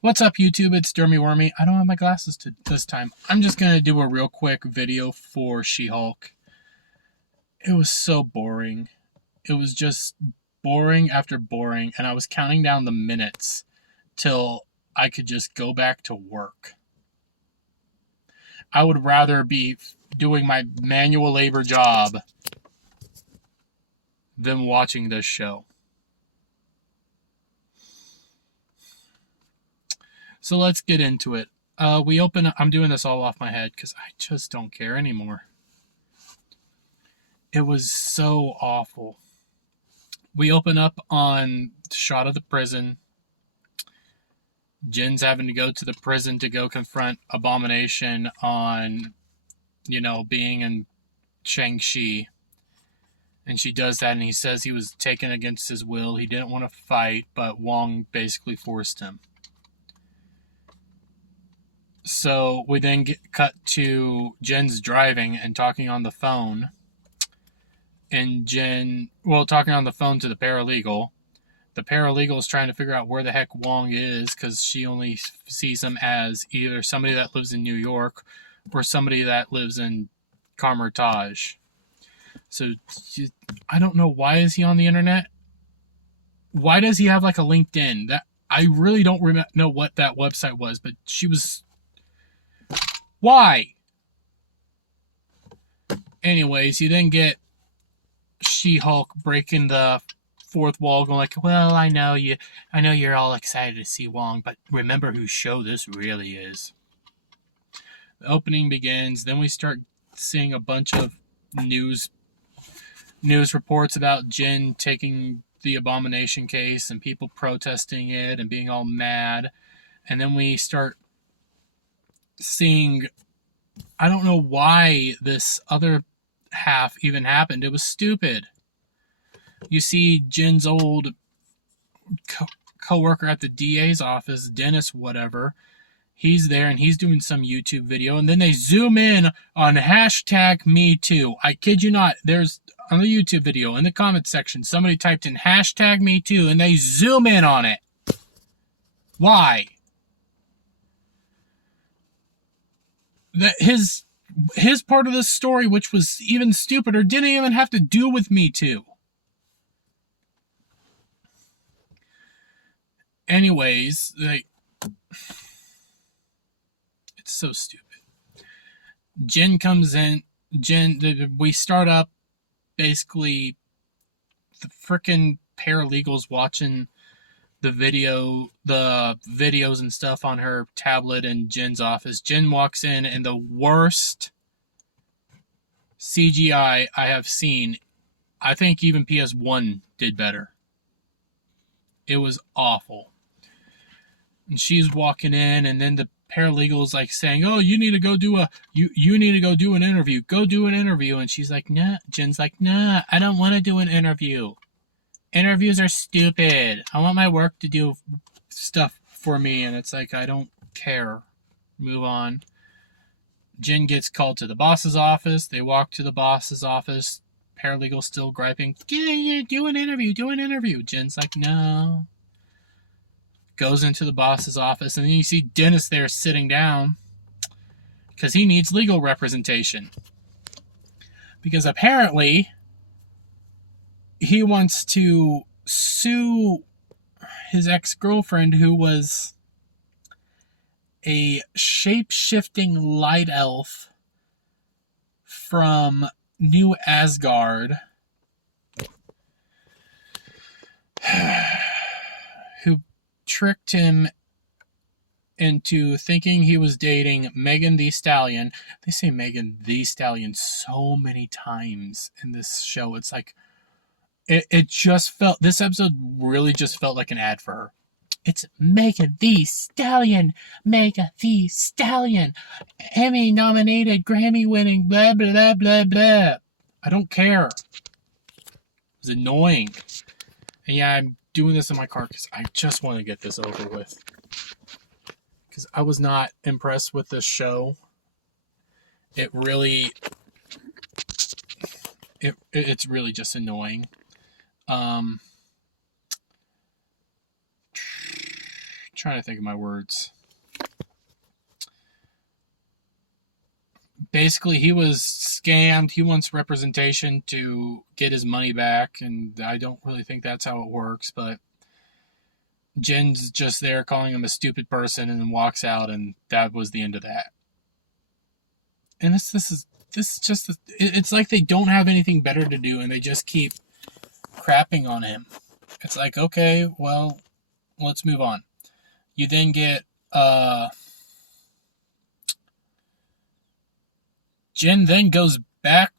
What's up, YouTube? It's Dermy Wormy. I don't have my glasses this time. I'm just going to do a real quick video for She-Hulk. It was so boring. It was just boring after boring, and I was counting down the minutes till I could just go back to work. I would rather be doing my manual labor job than watching this show. So let's get into it. I'm doing this all off my head because I just don't care anymore. It was so awful. We open up on shot of the prison. Jin's having to go to the prison to go confront Abomination on, being in Shang-Chi. And she does that, and he says he was taken against his will. He didn't want to fight, but Wong basically forced him. So we then cut to Jin's driving and talking on the phone. And talking on the phone to the paralegal. The paralegal is trying to figure out where the heck Wong is because she only sees him as either somebody that lives in New York or somebody that lives in Carmertage. So I don't know, why is he on the internet? Why does he have like a LinkedIn? That I really don't know what that website was, but she was... Why? Anyways, you then get She-Hulk breaking the fourth wall, going like, well, I know you're all excited to see Wong, but remember whose show this really is. The opening begins, then we start seeing a bunch of news reports about Jin taking the Abomination case and people protesting it and being all mad. And then we start seeing, I don't know why this other half even happened. It was stupid. You see Jin's old co-worker at the DA's office, Dennis whatever. He's there and he's doing some YouTube video, and then they zoom in on hashtag #MeToo. I kid you not, there's on the YouTube video in the comment section, somebody typed in hashtag #MeToo and they zoom in on it. Why? That his part of the story, which was even stupider, didn't even have to do with Me Too. Anyways, it's so stupid. Jin comes in. We start up, basically, the frickin' paralegals watching the videos and stuff on her tablet in Jin's office. Jin walks in, and the worst CGI I have seen. I think even PS1 did better. It was awful. And she's walking in, and then the paralegal is like saying, "Oh, you need to go do you need to go do an interview. Go do an interview." And she's like, "Nah." Jin's like, "Nah, I don't want to do an interview. Interviews are stupid. I want my work to do stuff for me." And it's like, I don't care. Move on. Jin gets called to the boss's office. They walk to the boss's office. Paralegal still griping, do an interview. Jin's like, no. Goes into the boss's office, and then you see Dennis there sitting down because he needs legal representation. Because apparently he wants to sue his ex-girlfriend, who was a shape-shifting light elf from New Asgard, who tricked him into thinking he was dating Megan Thee Stallion. They say Megan Thee Stallion so many times in this show. It's like, it just felt, this episode really just felt like an ad for her. It's Megan Thee Stallion, Emmy nominated, Grammy winning, blah, blah, blah, blah, blah. I don't care. It was annoying. And yeah, I'm doing this in my car because I just want to get this over with. Because I was not impressed with this show. It's really just annoying. Um, trying to think of my words. Basically, he was scammed. He wants representation to get his money back, and I don't really think that's how it works. But Jen's just there calling him a stupid person, and then walks out, and that was the end of that. And this is just it's like they don't have anything better to do, and they just keep crapping on him. It's like, okay, well, let's move on. You then get Jen then goes back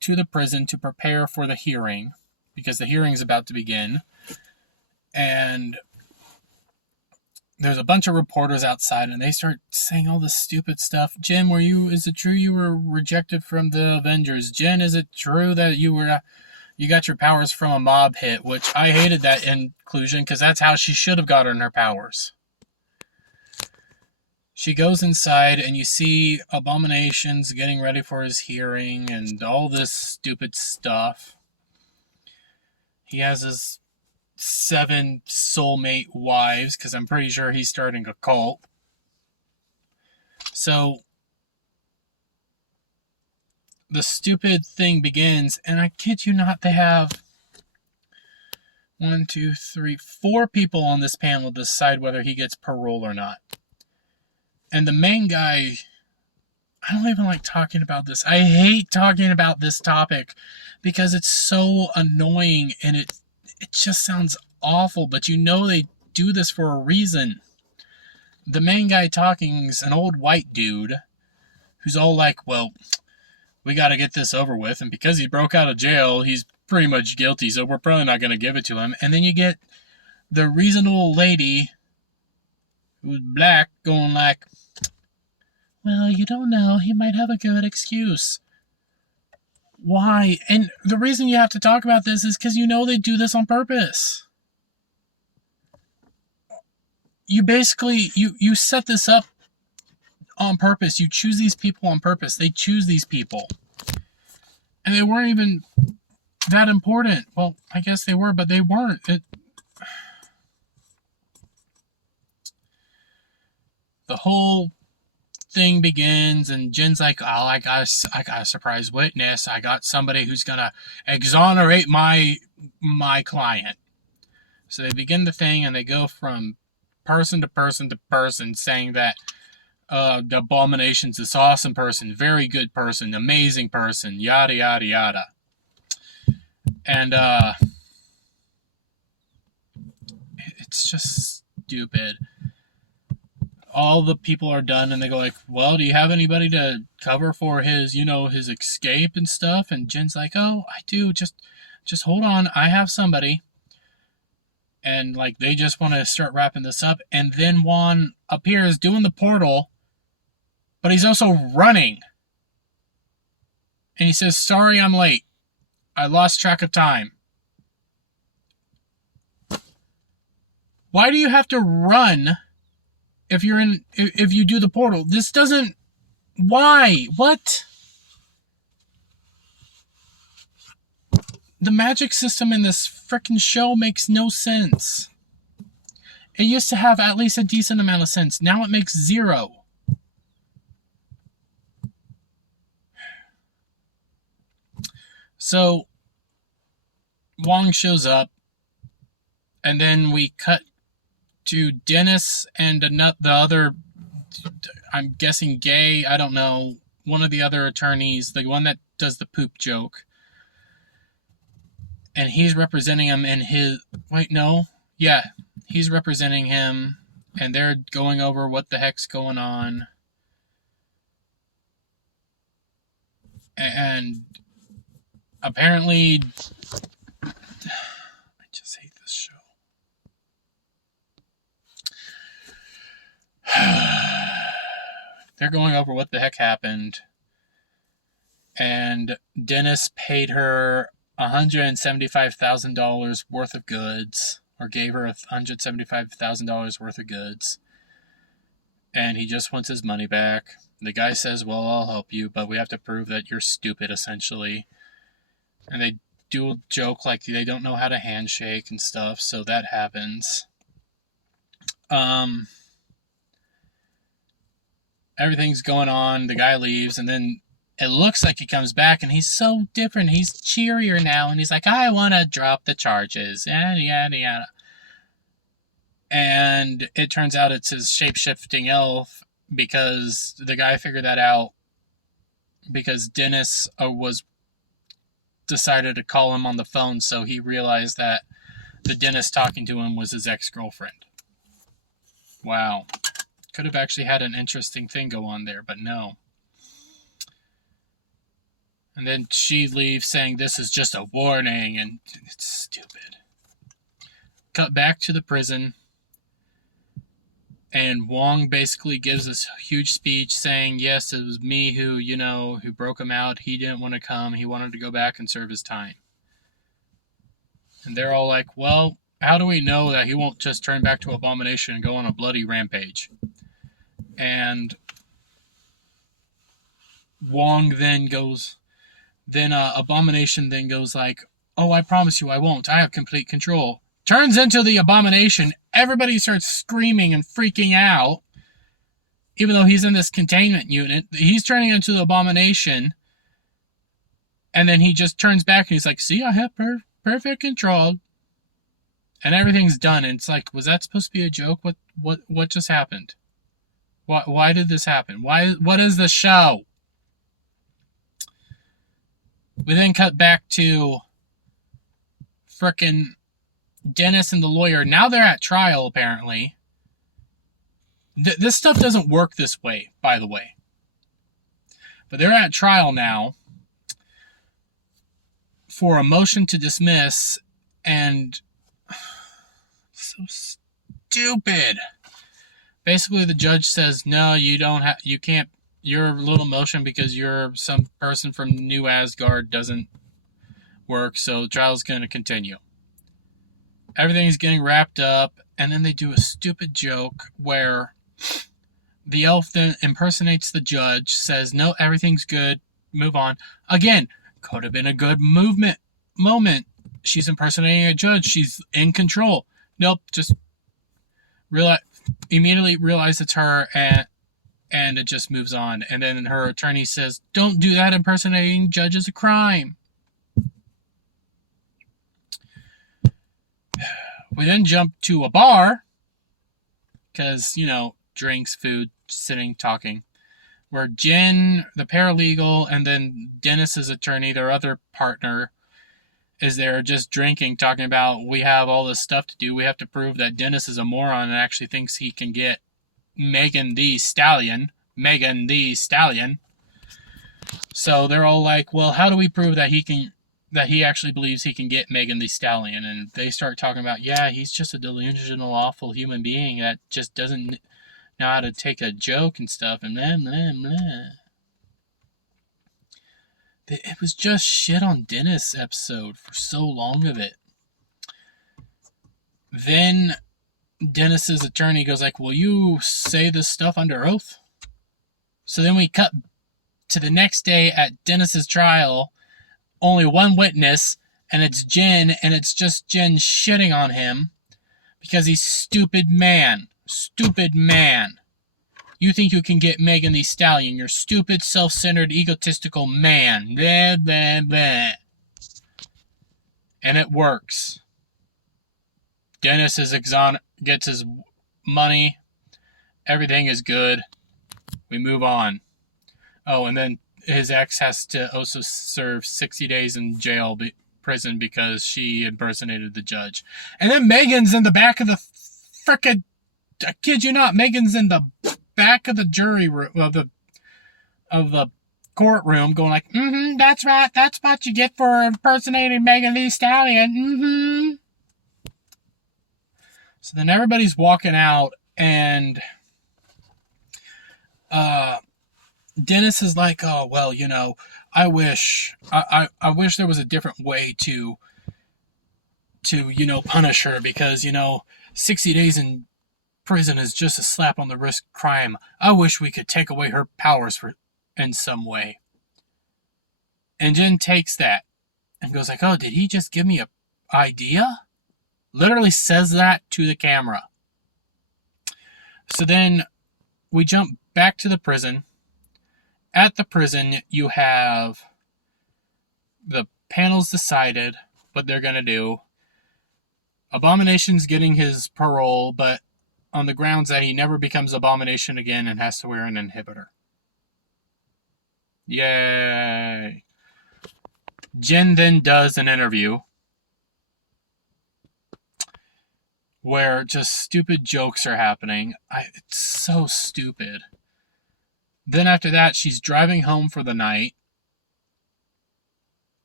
to the prison to prepare for the hearing, because the hearing is about to begin. And there's a bunch of reporters outside, and they start saying all this stupid stuff. Jen, is it true you were rejected from the Avengers? Jen, is it true that you got your powers from a mob hit? Which I hated that inclusion, because that's how she should have gotten her powers. She goes inside, and you see Abominations getting ready for his hearing and all this stupid stuff. He has his 7 soulmate wives, because I'm pretty sure he's starting a cult. So the stupid thing begins, and I kid you not, they have 1, 2, 3, 4 people on this panel decide whether he gets parole or not. And the main guy, I don't even like talking about this. I hate talking about this topic because it's so annoying, and it just sounds awful, but you know they do this for a reason. The main guy talking is an old white dude who's all like, well, we got to get this over with, and because he broke out of jail, he's pretty much guilty, so we're probably not going to give it to him. And then you get the reasonable lady who's black going like, well, you don't know, he might have a good excuse. Why? And the reason you have to talk about this is because you know they do this on purpose. You basically, you set this up on purpose. You choose these people on purpose. They choose these people. And they weren't even that important. Well, I guess they were, but they weren't. The whole thing begins, and Jen's like, oh, I got a surprise witness. I got somebody who's gonna exonerate my client. So they begin the thing, and they go from person to person to person, saying that the Abomination's this awesome person, very good person, amazing person, yada yada yada. And it's just stupid. All the people are done, and they go like, well, do you have anybody to cover for his escape and stuff? And Jen's like, oh, I do. Just hold on. I have somebody. And like, they just want to start wrapping this up. And then Juan appears doing the portal, but he's also running. And he says, sorry, I'm late. I lost track of time. Why do you have to run if you do the portal? This doesn't... Why? What? The magic system in this frickin' show makes no sense. It used to have at least a decent amount of sense. Now it makes 0. So Wong shows up, and then we cut to Dennis and the other, I'm guessing gay, I don't know, one of the other attorneys, the one that does the poop joke. And he's representing him in his... Wait, no. Yeah, he's representing him, and they're going over what the heck's going on. And apparently... I just hate this show. They're going over what the heck happened. And Dennis paid her $175,000 worth of goods, or gave her $175,000 worth of goods. And he just wants his money back. The guy says, well, I'll help you, but we have to prove that you're stupid, essentially. And they do a joke like they don't know how to handshake and stuff, so that happens. Everything's going on. The guy leaves, and then it looks like he comes back, and he's so different. He's cheerier now, and he's like, I want to drop the charges. Yada, yada, yada. And it turns out it's his shape-shifting elf, because the guy figured that out because Dennis decided to call him on the phone, so he realized that the Dennis talking to him was his ex-girlfriend. Wow. Could have actually had an interesting thing go on there, but no. And then she leaves saying this is just a warning, and it's stupid. Cut back to the prison, and Wong basically gives this huge speech saying, yes, it was me who broke him out. He didn't want to come. He wanted to go back and serve his time. And they're all like, well, how do we know that he won't just turn back to Abomination and go on a bloody rampage? And Wong then Abomination then goes like, oh, I promise you I won't. I have complete control. Turns into the Abomination. Everybody starts screaming and freaking out. Even though he's in this containment unit, he's turning into the Abomination. And then he just turns back and he's like, see, I have perfect control. And everything's done. And it's like, was that supposed to be a joke? What just happened? Why did this happen? What is the show? We then cut back to frickin' Dennis and the lawyer. Now they're at trial, apparently. This stuff doesn't work this way, by the way. But they're at trial now for a motion to dismiss, and so stupid. Basically, the judge says, no, you can't, your little motion because you're some person from New Asgard doesn't work, so the trial's going to continue. Everything's getting wrapped up, and then they do a stupid joke where the elf then impersonates the judge, says, no, everything's good, move on. Again, could have been a good moment. She's impersonating a judge. She's in control. Nope, just immediately realize it's her, and it just moves on. And then her attorney says, don't do that, impersonating judge is a crime. We then jump to a bar, because, drinks, food, sitting, talking, where Jen, the paralegal, and then Dennis's attorney, their other partner, is there just drinking, talking about, we have all this stuff to do. We have to prove that Dennis is a moron and actually thinks he can get Megan the Stallion. So they're all like, well, how do we prove that he actually believes he can get Megan the Stallion? And they start talking about, yeah, he's just a delusional, awful human being that just doesn't know how to take a joke and stuff, and blah, blah, blah. It was just shit on Dennis episode for so long of it. Then Dennis's attorney goes like, will you say this stuff under oath? So then we cut to the next day at Dennis's trial. Only one witness, and it's Jen, and it's just Jen shitting on him because he's stupid man. Stupid man. You think you can get Megan the Stallion. You're stupid, self-centered, egotistical man. Blah, blah, blah. And it works. Dennis gets his money. Everything is good. We move on. Oh, and then his ex has to also serve 60 days in prison because she impersonated the judge. And then Megan's in the back of the frickin', I kid you not, Megan's in the back of the jury room, of the courtroom, going like, that's right, that's what you get for impersonating Megan the Stallion, So then everybody's walking out, and Dennis is like, oh, well, I wish there was a different way to punish her, because, 60 days in prison is just a slap on the wrist crime. I wish we could take away her powers in some way. And Jen takes that and goes like, oh, did he just give me a idea? Literally says that to the camera. So then we jump back to the prison. At the prison, you have the panels decided what they're going to do. Abomination's getting his parole, but on the grounds that he never becomes Abomination again and has to wear an inhibitor. Yay. Jen then does an interview where just stupid jokes are happening. It's so stupid. Then after that, she's driving home for the night.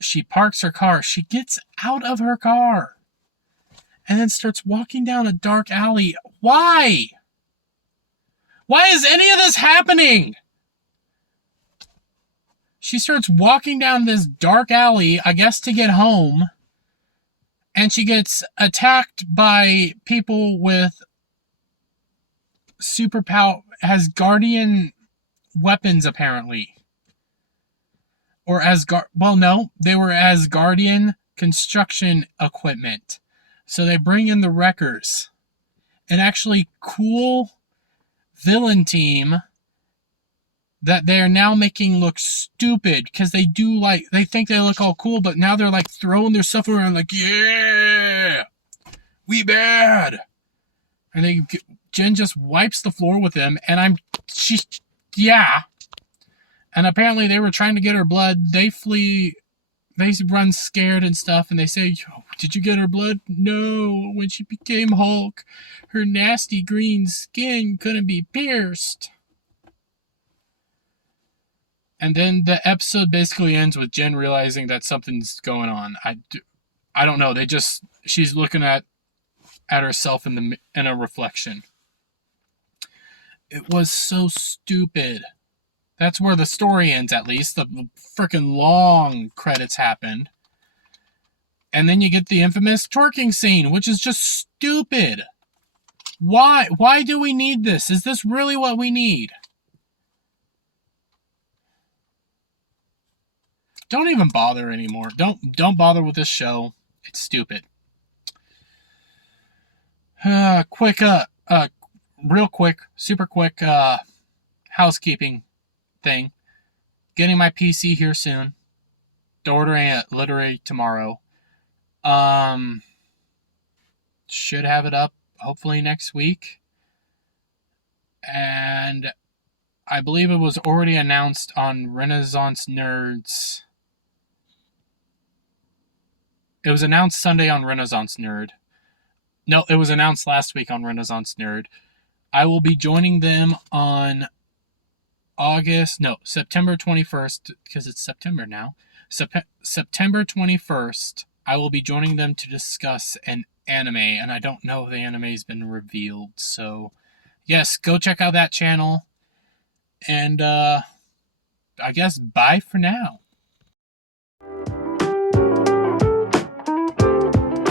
She parks her car. She gets out of her car and then starts walking down a dark alley. Why? Why is any of this happening? She starts walking down this dark alley, I guess to get home, and she gets attacked by people with superpower, has guardian weapons apparently. Or they were Asgardian construction equipment. So they bring in the Wreckers. An actually cool villain team that they're now making look stupid because they think they look all cool, but now they're like throwing their stuff around like, yeah, we bad. And Jen just wipes the floor with them, and yeah. And apparently they were trying to get her blood. They flee. They run scared and stuff, and they say, did you get her blood? No. When she became Hulk, her nasty green skin couldn't be pierced. And then the episode basically ends with Jen realizing that something's going on. I don't know. She's looking at herself in a reflection. It was so stupid. That's where the story ends, at least. The freaking long credits happened. And then you get the infamous twerking scene, which is just stupid. Why? Why do we need this? Is this really what we need? Don't even bother anymore. Don't bother with this show. It's stupid. Super quick housekeeping thing. Getting my PC here soon. Ordering it literally tomorrow. Should have it up hopefully next week. And I believe it was already announced on Renaissance Nerds. It was announced Sunday on Renaissance Nerd. No, it was announced last week on Renaissance Nerd. I will be joining them on September 21st, because it's September now. September 21st, I will be joining them to discuss an anime, and I don't know if the anime's been revealed. So, yes, go check out that channel. And, I guess bye for now.